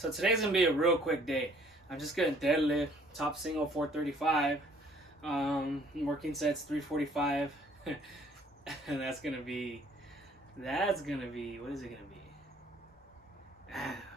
So today's gonna be a real quick day. I'm just gonna deadlift top single 435, working sets 345, and that's gonna be what is it gonna be?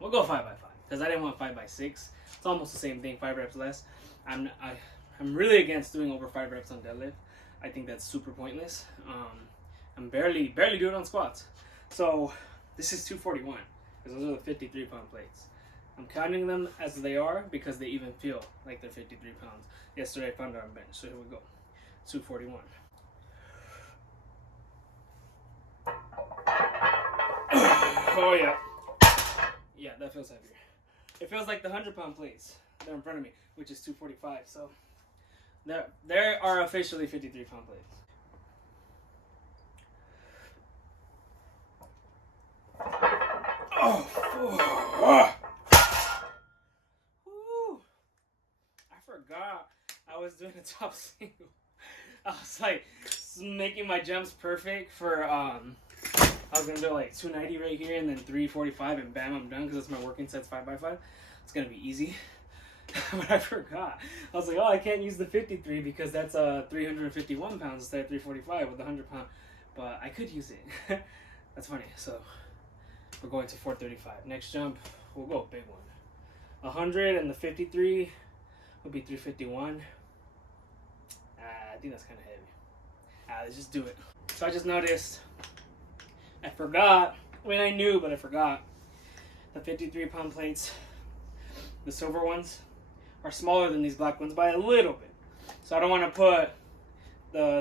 We'll go 5 by 5 because I didn't want 5 by 6. It's almost the same thing, 5 reps less. I'm really against doing over 5 reps on deadlift. I think that's super pointless. I'm barely doing it on squats. So this is 241 because those are the 53-pound plates. I'm counting them as they are because they even feel like they're 53 pounds. Yesterday I found it on bench, so here we go. 241. Oh yeah. Yeah, that feels heavier. It feels like the 100-pound plates that are in front of me, which is 245. So there are officially 53-pound plates. Oh, woo. I forgot I was doing a top single. I was like making my jumps perfect for I was gonna do like 290 right here and then 345 and bam, I'm done because it's my working sets 5 by 5. It's gonna be easy. But I forgot. I was like, oh, I can't use the 53 because that's 351 pounds instead of 345 with the 100-pound. But I could use it. That's funny. So we're going to 435. Next jump, we'll go a big one. 100 and the 53 will be 351. I think that's kind of heavy. Let's just do it. So I just noticed I forgot. I mean, I knew, but I forgot. The 53-pound plates, the silver ones, are smaller than these black ones by a little bit. So I don't want to put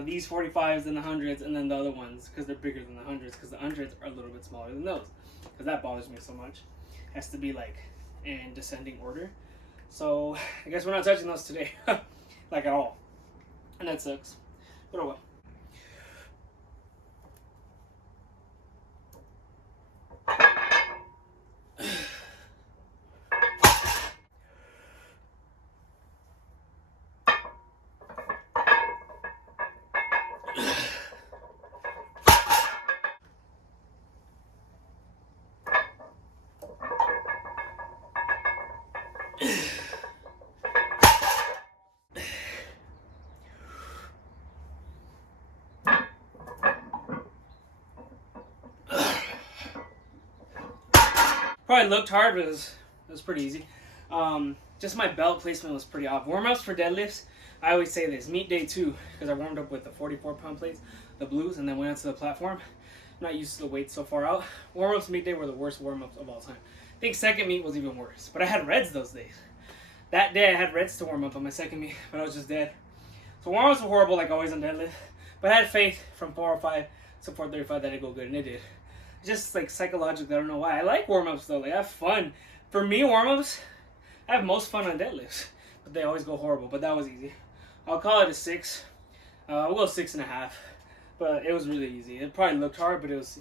these 45s and the 100s and then the other ones because they're bigger than the 100s because the 100s are a little bit smaller than those. Because that bothers me so much. It has to be like in descending order. So I guess we're not touching those today. Like at all. And that sucks. But oh well. Probably looked hard, but it was pretty easy. Just my belt placement was pretty off. Warm-ups for deadlifts, I always say this, meet day 2, because I warmed up with the 44-pound plates, the blues, and then went onto the platform. I'm not used to the weight so far out. Warm-ups meet day were the worst warm-ups of all time. I think second meet was even worse, but I had reds those days. That day I had reds to warm up on my second meet, but I was just dead. So warm-ups were horrible like always on deadlift, but I had faith from 405 to 435 that it'd go good, and it did. Just like psychologically, I don't know why. I like warm-ups though, like I have fun. For me, warm-ups, I have most fun on deadlifts, but they always go horrible, but that was easy. I'll call it a 6. We'll go 6.5, but it was really easy. It probably looked hard, but it was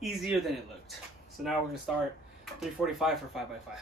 easier than it looked. So now we're gonna start 345 for 5 by 5.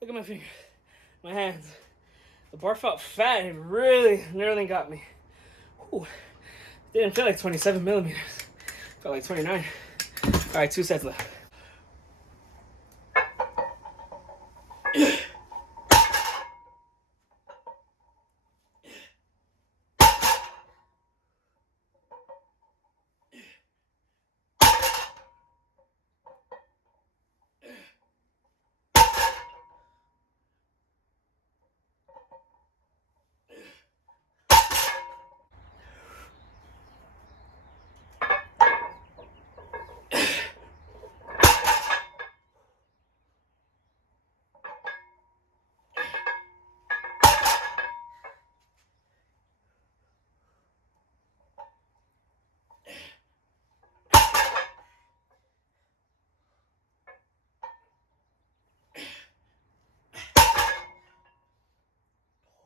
Look at my finger. My hands. The bar felt fat. It really nearly got me. Whew. Didn't feel like 27 millimeters. Felt like 29. All right, 2 sets left.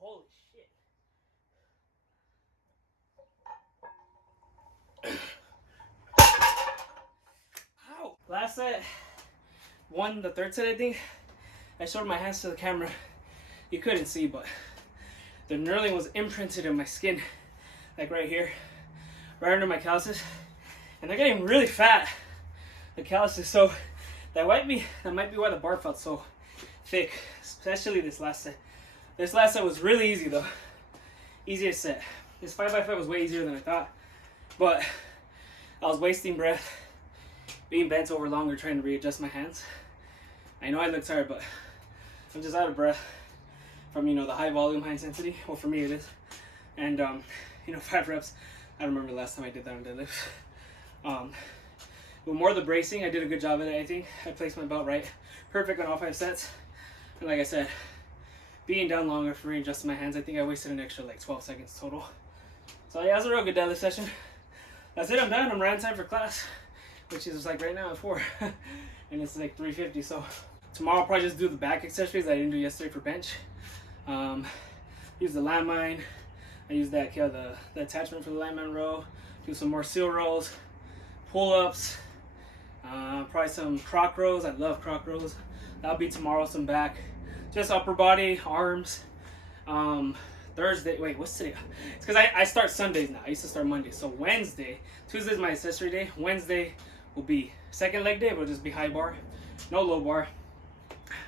Holy shit. Ow. Last set, the third set, I think. I showed my hands to the camera. You couldn't see, but the knurling was imprinted in my skin, like right here, right under my calluses, and they're getting really fat, the calluses. So that might be why the bar felt so thick, especially this last set. This last set was really easy though, easiest set. This 5x5 was way easier than I thought, but I was wasting breath, being bent over longer, trying to readjust my hands. I know I look tired, but I'm just out of breath from, you know, the high volume, high intensity. Well, for me it is. And, you know, 5 reps. I don't remember the last time I did that on deadlifts. But more the bracing, I did a good job at it, I think. I placed my belt right. Perfect on all 5 sets. And like I said, being down longer for readjusting my hands, I think I wasted an extra like 12 seconds total. So yeah, it was a real good deadlift session. That's it, I'm done. I'm right on time for class, which is like right now at 4. And it's like 3:50, so tomorrow I'll probably just do the back accessories that I didn't do yesterday for bench. Use the landmine. I use that the attachment for the landmine row. Do some more seal rows, pull-ups, probably some croc rows. I love croc rows. That'll be tomorrow. Some back, just upper body, arms. Thursday. Wait, what's today? It's because I start Sundays now. I used to start Mondays. So Wednesday, Tuesday's my accessory day. Wednesday will be second leg day. It'll just be high bar, no low bar.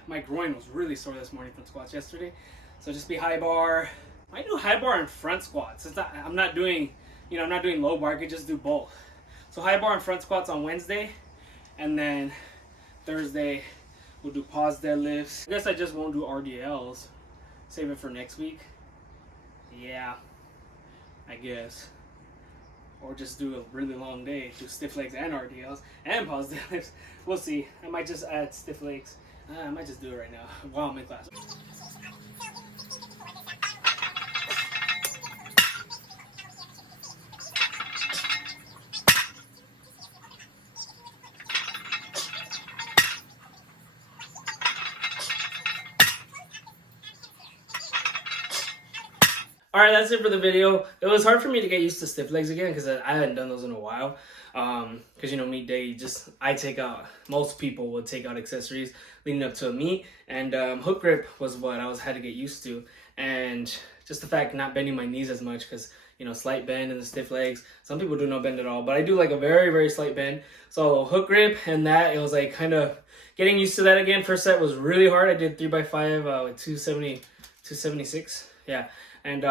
My groin was really sore this morning from squats yesterday, so just be high bar. I do high bar and front squats. It's not, I'm not doing, you know, I'm not doing low bar. I could just do both. So high bar and front squats on Wednesday, and then Thursday we'll do pause deadlifts. I guess I just won't do RDLs. Save it for next week. Yeah, I guess. Or just do a really long day, do stiff legs and RDLs and pause deadlifts. We'll see. I might just add stiff legs. I might just do it right now while I'm in class. Alright, that's it for the video. It was hard for me to get used to stiff legs again because I hadn't done those in a while. Because, you know, meet day, most people would take out accessories leading up to a meet. And hook grip was what I had to get used to. And just the fact not bending my knees as much because, you know, slight bend in the stiff legs. Some people do no bend at all, but I do like a very, very slight bend. So hook grip and that, it was like kind of getting used to that again. First set was really hard. I did 3x5 with 276. Yeah. And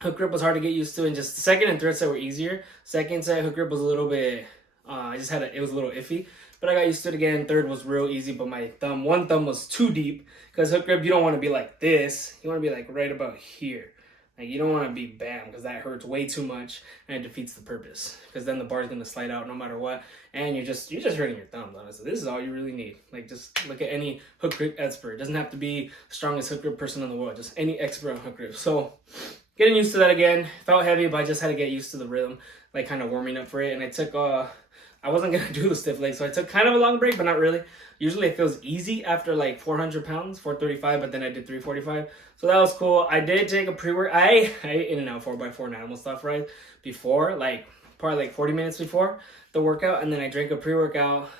hook grip was hard to get used to, and just the second and third set were easier. Second set, hook grip was a little bit, it was a little iffy, but I got used to it again. Third was real easy, but my one thumb was too deep, because hook grip, you don't want to be like this. You want to be like right about here. Like, you don't want to be bam, because that hurts way too much, and it defeats the purpose, because then the bar is going to slide out no matter what, and you're just hurting your thumbs, honestly. This is all you really need. Like, just look at any hook grip expert. It doesn't have to be the strongest hook grip person in the world, just any expert on hook grip. So getting used to that again. Felt heavy, but I just had to get used to the rhythm, like kind of warming up for it. And I took I wasn't going to do the stiff legs, so I took kind of a long break, but not really. Usually it feels easy after like 400 pounds, 435, but then I did 345. So that was cool. I did take a pre-work. I ate In-N-Out 4x4 and animal stuff right before, probably like 40 minutes before the workout. And then I drank a pre-workout.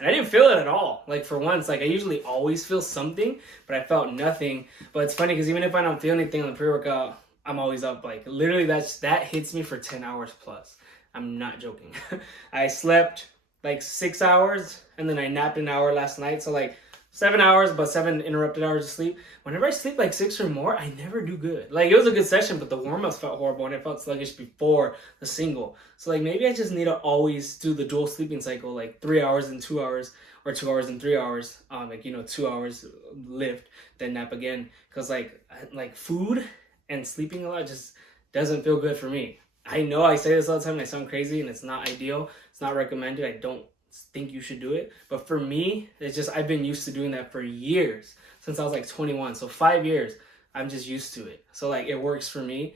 And I didn't feel it at all. Like for once, like I usually always feel something, but I felt nothing. But it's funny because even if I don't feel anything on the pre-workout, I'm always up. Like literally that hits me for 10 hours plus. I'm not joking. I slept like 6 hours and then I napped an hour last night. So like 7 hours, but 7 interrupted hours of sleep. Whenever I sleep like 6 or more, I never do good. Like it was a good session, but the warm-ups felt horrible and I felt sluggish before the single. So like maybe I just need to always do the dual sleeping cycle, like 3 hours and 2 hours, or 2 hours and 3 hours. Like 2 hours lift, then nap again. Cause like food and sleeping a lot just doesn't feel good for me. I know I say this all the time and I sound crazy and it's not ideal. It's not recommended. I don't think you should do it. But for me, it's just I've been used to doing that for years. Since I was like 21. So 5 years, I'm just used to it. So like it works for me.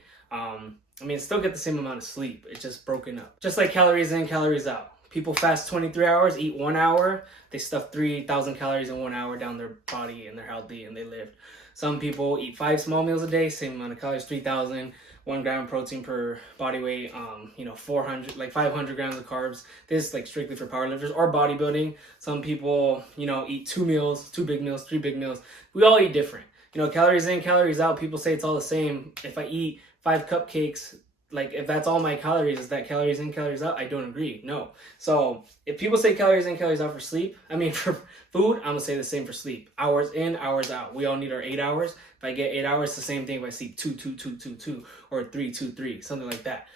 Still get the same amount of sleep. It's just broken up. Just like calories in, calories out. People fast 23 hours, eat 1 hour. They stuff 3,000 calories in 1 hour down their body and they're healthy and they live. Some people eat 5 small meals a day, same amount of calories, 3,000, 1 gram of protein per body weight, 500 grams of carbs. This is like strictly for powerlifters or bodybuilding. Some people, eat 2 meals, 2 big meals, 3 big meals. We all eat different. Calories in, calories out, people say it's all the same. If I eat 5 cupcakes, like if that's all my calories, is that calories in, calories out? I don't agree. No. So if people say calories in, calories out for sleep, for food, I'm gonna say the same for sleep. Hours in, hours out. We all need our 8 hours. If I get 8 hours, it's the same thing if I sleep 2, 2, 2, 2, 2, or 3, 2, 3, something like that.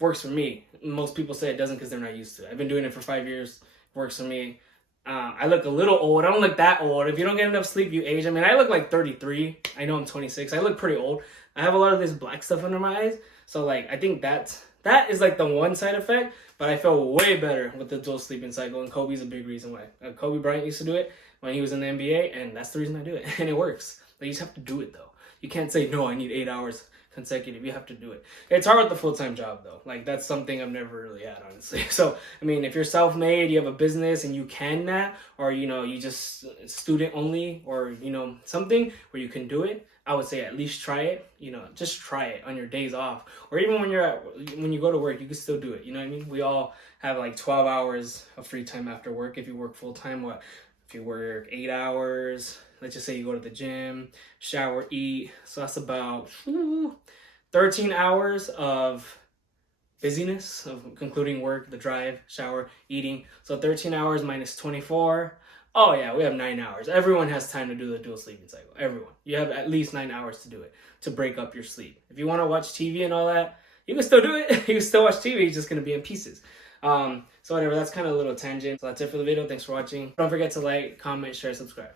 Works for me. Most people say it doesn't because they're not used to it. I've been doing it for 5 years. Works for me. I look a little old. I don't look that old. If you don't get enough sleep, you age. I look like 33. I know I'm 26. I look pretty old. I have a lot of this black stuff under my eyes. So like I think that is like the one side effect, but I feel way better with the dual sleeping cycle, and Kobe's a big reason why. Kobe Bryant used to do it when he was in the NBA, and that's the reason I do it, and it works. But you just have to do it though. You can't say no, I need 8 hours consecutive. You have to do it. It's hard with the full-time job though. Like that's something I've never really had, honestly. So if you're self-made, you have a business and you can nap, or you just student only, or something where you can do it, I would say at least try it. Just try it on your days off, or even when you go to work, you can still do it. You know what I mean? We all have like 12 hours of free time after work. If you work full-time, if you work 8 hours, let's just say you go to the gym, shower, eat. So that's about 13 hours of busyness, of concluding work, the drive, shower, eating. So 13 hours minus 24. Oh yeah, we have 9 hours. Everyone has time to do the dual sleeping cycle. Everyone. You have at least 9 hours to do it, to break up your sleep. If you want to watch TV and all that, you can still do it. You can still watch TV. It's just going to be in pieces. So whatever, that's kind of a little tangent. So that's it for the video. Thanks for watching. Don't forget to like, comment, share, subscribe.